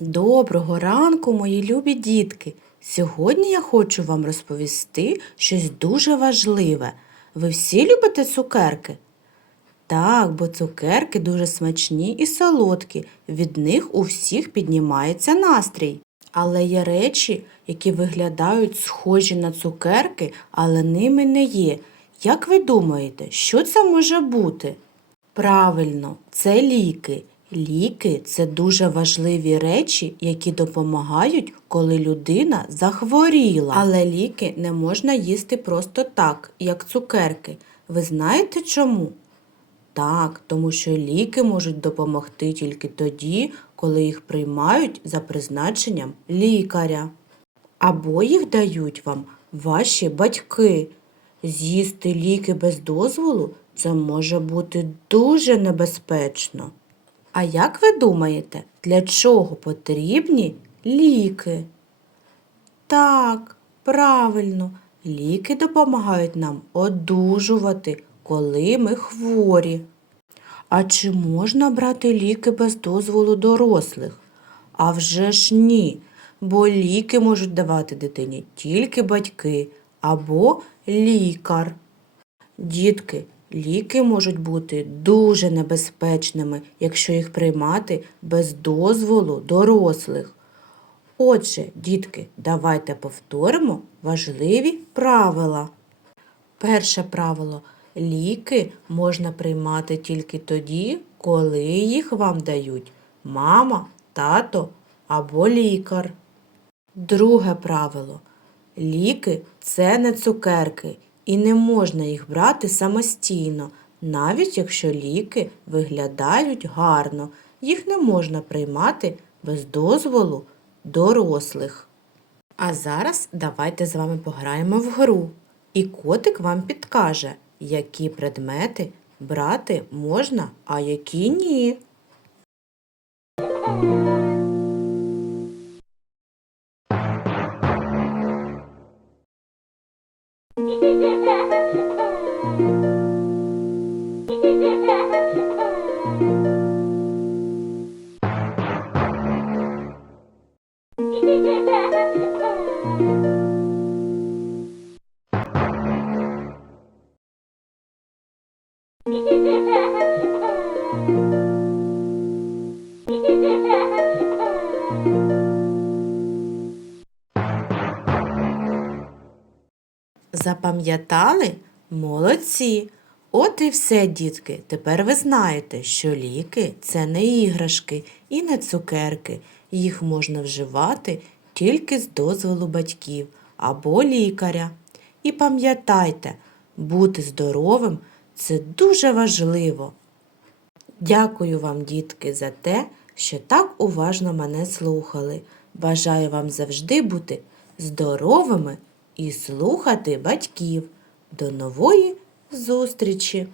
Доброго ранку, мої любі дітки! Сьогодні я хочу вам розповісти щось дуже важливе. Ви всі любите цукерки? Так, бо цукерки дуже смачні і солодкі, від них у всіх піднімається настрій. Але є речі, які виглядають схожі на цукерки, але ними не є. Як ви думаєте, що це може бути? Правильно, це ліки. Ліки це дуже важливі речі, які допомагають, коли людина захворіла. Але ліки не можна їсти просто так, як цукерки. Ви знаєте чому? Так, тому що ліки можуть допомогти тільки тоді, коли їх приймають за призначенням лікаря. Або їх дають вам ваші батьки. З'їсти ліки без дозволу це може бути дуже небезпечно. А як ви думаєте, для чого потрібні ліки? Так, правильно, ліки допомагають нам одужувати, коли ми хворі. А чи можна брати ліки без дозволу дорослих? А вже ж ні, бо ліки можуть давати дитині тільки батьки або лікар. Дітки, ліки можуть бути дуже небезпечними, якщо їх приймати без дозволу дорослих. Отже, дітки, давайте повторимо важливі правила. Перше правило. Ліки можна приймати тільки тоді, коли їх вам дають мама, тато або лікар. Друге правило. Ліки це не цукерки і не можна їх брати самостійно, навіть якщо ліки виглядають гарно. Їх не можна приймати без дозволу дорослих. А зараз давайте з вами пограємо в гру. І котик вам підкаже, які предмети брати можна, а які ні. Ha ha ha! Запам'ятали? Молодці! От і все, дітки. Тепер ви знаєте, що ліки це не іграшки і не цукерки. Їх можна вживати тільки з дозволу батьків або лікаря. І пам'ятайте, бути здоровим це дуже важливо. Дякую вам, дітки, за те, що так уважно мене слухали. Бажаю вам завжди бути здоровими і слухати батьків. До нової зустрічі!